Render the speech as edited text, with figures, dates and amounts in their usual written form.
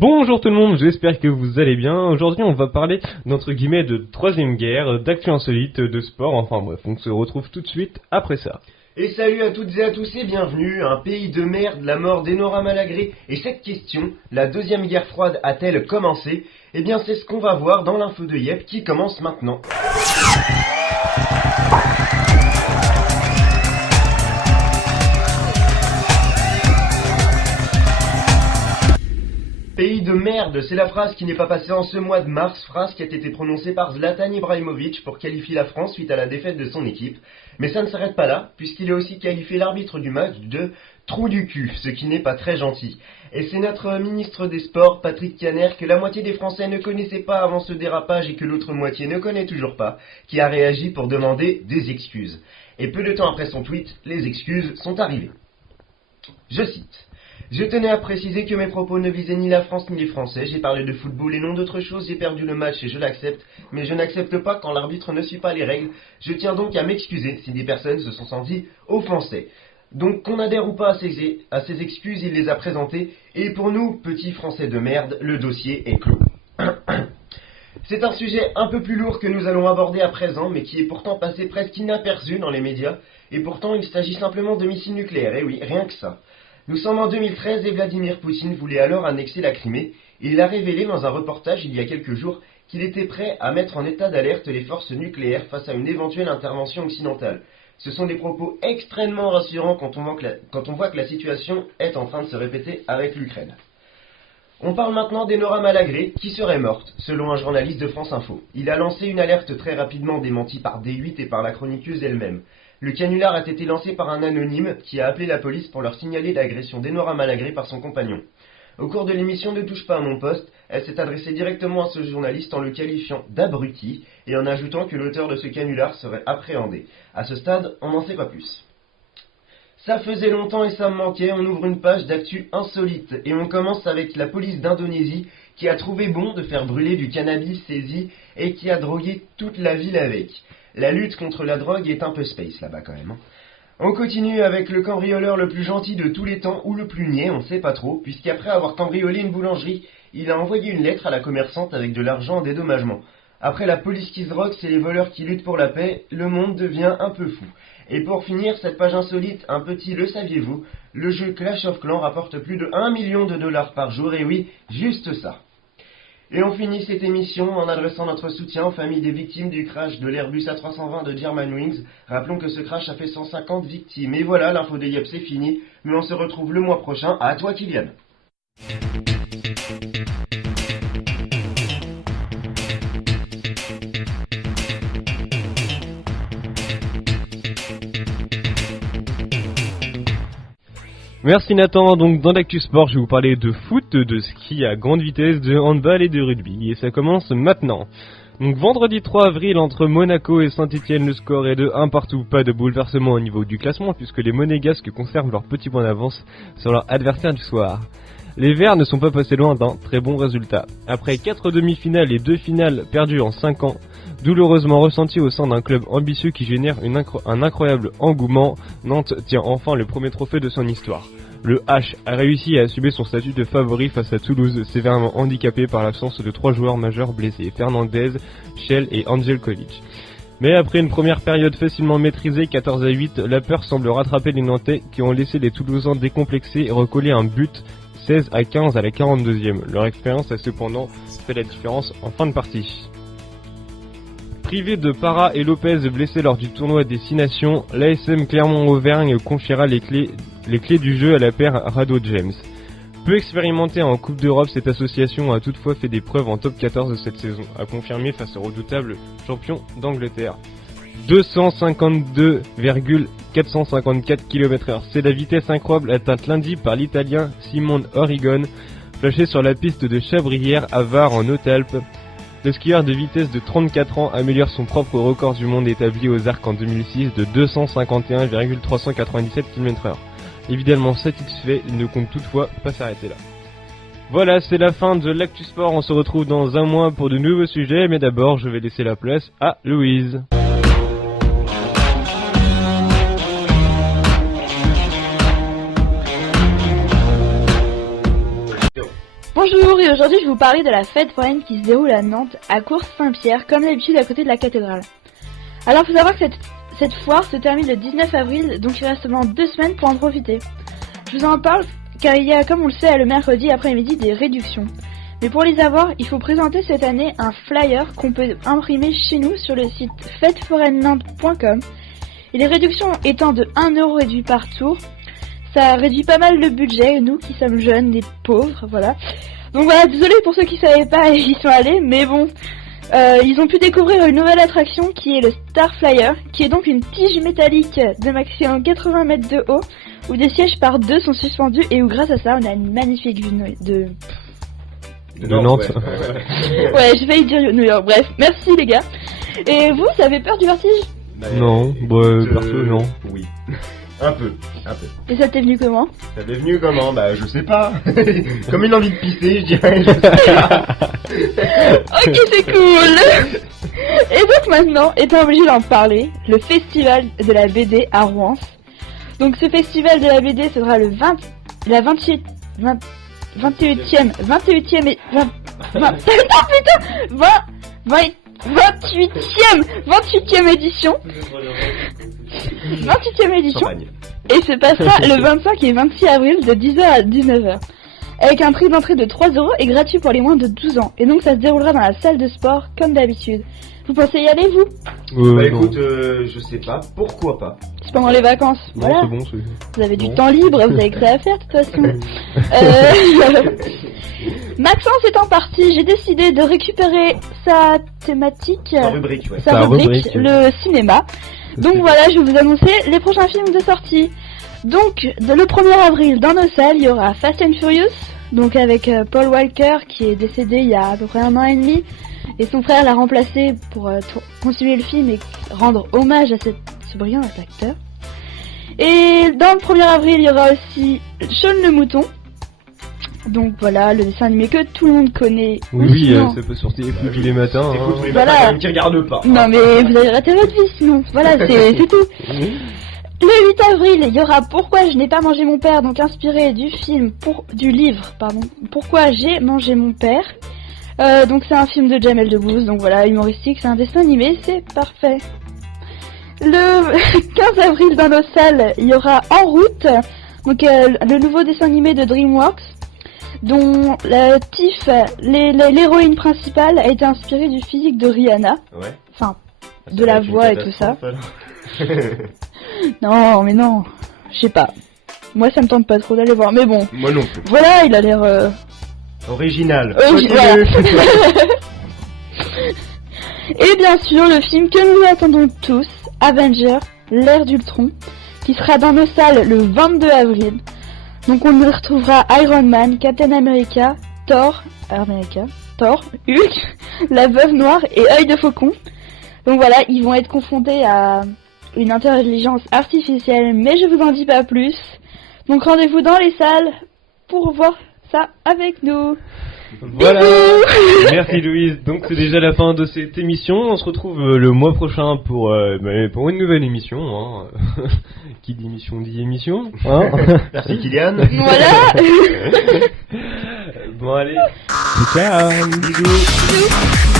Bonjour tout le monde, j'espère que vous allez bien. Aujourd'hui on va parler d'entre guillemets de troisième guerre, d'actu insolite, de sport, enfin bref, on se retrouve tout de suite après ça. Et salut à toutes et à tous et bienvenue à un pays de merde, la mort d'Enora Malagré. Et cette question, la deuxième guerre froide a-t-elle commencé? Eh bien c'est ce qu'on va voir dans l'info de Yep qui commence maintenant. Pays de merde, c'est la phrase qui n'est pas passée en ce mois de mars, phrase qui a été prononcée par Zlatan Ibrahimovic pour qualifier la France suite à la défaite de son équipe. Mais ça ne s'arrête pas là, puisqu'il a aussi qualifié l'arbitre du match de trou du cul, ce qui n'est pas très gentil. Et c'est notre ministre des Sports, Patrick Caner, que la moitié des Français ne connaissaient pas avant ce dérapage et que l'autre moitié ne connaît toujours pas, qui a réagi pour demander des excuses. Et peu de temps après son tweet, les excuses sont arrivées. Je cite. Je tenais à préciser que mes propos ne visaient ni la France ni les Français. J'ai parlé de football et non d'autre chose. J'ai perdu le match et je l'accepte. Mais je n'accepte pas quand l'arbitre ne suit pas les règles. Je tiens donc à m'excuser si des personnes se sont senties offensées. Donc qu'on adhère ou pas à ces excuses, il les a présentées. Et pour nous, petits Français de merde, le dossier est clos. C'est un sujet un peu plus lourd que nous allons aborder à présent, mais qui est pourtant passé presque inaperçu dans les médias. Et pourtant, il s'agit simplement de missiles nucléaires. Et oui, rien que ça. Nous sommes en 2013 et Vladimir Poutine voulait alors annexer la Crimée et il a révélé dans un reportage il y a quelques jours qu'il était prêt à mettre en état d'alerte les forces nucléaires face à une éventuelle intervention occidentale. Ce sont des propos extrêmement rassurants quand on voit que la situation est en train de se répéter avec l'Ukraine. On parle maintenant d'Enora Malagré qui serait morte, selon un journaliste de France Info. Il a lancé une alerte très rapidement démentie par D8 et par la chroniqueuse elle-même. Le canular a été lancé par un anonyme qui a appelé la police pour leur signaler l'agression d'Enora Malagré par son compagnon. Au cours de l'émission Ne touche pas à mon poste, elle s'est adressée directement à ce journaliste en le qualifiant d'abruti et en ajoutant que l'auteur de ce canular serait appréhendé. À ce stade, on n'en sait pas plus. Ça faisait longtemps et ça me manquait, on ouvre une page d'actu insolite et on commence avec la police d'Indonésie qui a trouvé bon de faire brûler du cannabis saisi et qui a drogué toute la ville avec. La lutte contre la drogue est un peu space là-bas quand même. On continue avec le cambrioleur le plus gentil de tous les temps ou le plus niais, on sait pas trop, puisqu'après avoir cambriolé une boulangerie, il a envoyé une lettre à la commerçante avec de l'argent en dédommagement. Après la police qui se drogue, c'est les voleurs qui luttent pour la paix, le monde devient un peu fou. Et pour finir, cette page insolite, un petit le saviez-vous, le jeu Clash of Clans rapporte plus de 1 million de dollars par jour, et oui, juste ça. Et on finit cette émission en adressant notre soutien aux familles des victimes du crash de l'Airbus A320 de Germanwings. Rappelons que ce crash a fait 150 victimes. Et voilà, l'info de Yep c'est fini, mais on se retrouve le mois prochain. À toi Kylian. Merci Nathan, donc dans l'actu sport je vais vous parler de foot, de ski à grande vitesse, de handball et de rugby, et ça commence maintenant. Donc vendredi 3 avril entre Monaco et Saint-Etienne, le score est de 1 partout, pas de bouleversement au niveau du classement puisque les Monégasques conservent leur petit point d'avance sur leur adversaire du soir. Les Verts ne sont pas passés loin d'un très bon résultat. Après 4 demi-finales et 2 finales perdues en 5 ans, douloureusement ressenties au sein d'un club ambitieux qui génère un incroyable engouement, Nantes tient enfin le premier trophée de son histoire. Le H a réussi à assumer son statut de favori face à Toulouse, sévèrement handicapé par l'absence de 3 joueurs majeurs blessés, Fernandez, Shell et Angel Kolic. Mais après une première période facilement maîtrisée, 14-8, la peur semble rattraper les Nantais qui ont laissé les Toulousains décomplexés et recoller un but 16-15 à la 42e. Leur expérience a cependant fait la différence en fin de partie. Privé de Parra et Lopez blessés lors du tournoi des 6 Nations, l'ASM Clermont-Auvergne confiera les clés du jeu à la paire Rado-James. Peu expérimentée en Coupe d'Europe, cette association a toutefois fait des preuves en top 14 de cette saison, à confirmer face au redoutable champion d'Angleterre. 252,454 km/h, c'est la vitesse incroyable atteinte lundi par l'Italien Simone Origon, flashé sur la piste de Chabrières à Var en Haute-Alpes. Le skieur de vitesse de 34 ans améliore son propre record du monde établi aux Arcs en 2006 de 251,397 km/h. Évidemment satisfait, il ne compte toutefois pas s'arrêter là. Voilà, c'est la fin de l'actu sport, on se retrouve dans un mois pour de nouveaux sujets, mais d'abord je vais laisser la place à Louise. Bonjour, et aujourd'hui je vais vous parler de la fête foraine qui se déroule à Nantes, à Cours-Saint-Pierre, comme d'habitude à côté de la cathédrale. Alors faut savoir que cette foire se termine le 19 avril, donc il reste seulement 2 semaines pour en profiter. Je vous en parle car il y a, comme on le sait, le mercredi après-midi des réductions. Mais pour les avoir, il faut présenter cette année un flyer qu'on peut imprimer chez nous sur le site fêteforainenantes.com. Et les réductions étant de 1 € réduit par tour, ça réduit pas mal le budget, nous qui sommes jeunes et pauvres, voilà. Donc voilà, désolé pour ceux qui savaient pas et y sont allés, mais bon, ils ont pu découvrir une nouvelle attraction qui est le Star Flyer, qui est donc une tige métallique de maximum 80 mètres de haut, où des sièges par 2 sont suspendus et où grâce à ça on a une magnifique vue de Nantes. Ouais, j'ai failli dire New York, bref, merci les gars. Et vous avez peur du vertige? Non, perso non. Oui. Un peu. Et ça t'est venu comment? Ça t'est venu comment? Bah, je sais pas. Comme une envie de pisser, je dirais. Je sais pas. Ok, c'est cool. Et donc maintenant, étant obligé d'en parler, le festival de la BD à Rouen. Donc ce festival de la BD sera le 28e édition. 28e édition. Champagne. Et se passera le 25 et 26 avril de 10h à 19h. Avec un prix d'entrée de 3 € et gratuit pour les moins de 12 ans. Et donc ça se déroulera dans la salle de sport comme d'habitude. Vous pensez y aller vous? Bah écoute, je sais pas, pourquoi pas. C'est pendant les vacances, Non, voilà. c'est bon, c'est... Vous avez du Non. temps libre, vous avez que ça à faire de toute façon. Maxence étant parti, j'ai décidé de récupérer sa thématique, Sa rubrique, ouais. sa rubrique, le cinéma. Donc voilà, je vais vous annoncer les prochains films de sortie. Donc, le 1er avril, dans nos salles, il y aura Fast and Furious, donc avec Paul Walker qui est décédé il y a à peu près 1 an et demi, et son frère l'a remplacé pour continuer le film et rendre hommage à ce brillant acteur. Et dans le 1er avril, il y aura aussi Shaun le Mouton. Donc voilà, le dessin animé que tout le monde connaît. Oui, Sinon- ça peut sortir tous les matins. Écoute, Hein. oui, Voilà. voilà. Qui regarde pas. Non mais vous allez rater votre vie sinon. Voilà, c'est tout. Le 8 avril, il y aura Pourquoi je n'ai pas mangé mon père, donc inspiré du livre, Pourquoi j'ai mangé mon père. Donc c'est un film de Jamel Debbouze, donc voilà, humoristique, c'est un dessin animé, c'est parfait. Le 15 avril dans nos salles, il y aura En route, donc le nouveau dessin animé de DreamWorks, dont Tiff, l'héroïne principale, a été inspirée du physique de Rihanna, Ouais. enfin Ça de va la être une voix et tout ça. catastrophe, alors. Non, mais non, je sais pas. Moi, ça me tente pas trop d'aller voir, mais bon. Moi non plus. Voilà, il a l'air... Original. voilà. Et bien sûr, le film que nous attendons tous, Avengers, l'ère d'Ultron, qui sera dans nos salles le 22 avril. Donc on y retrouvera Iron Man, Captain America, Thor, Hulk, la Veuve Noire et Œil de Faucon. Donc voilà, ils vont être confrontés à une intelligence artificielle, mais je vous en dis pas plus. Donc rendez-vous dans les salles pour voir ça avec nous. Voilà. Bisous. Merci Louise. Donc c'est déjà la fin de cette émission. On se retrouve le mois prochain pour une nouvelle émission. Hein. Qui dit émission dit émission. Hein. Merci Kylian. Voilà. Bon allez. Ciao. Bisous. Bisous.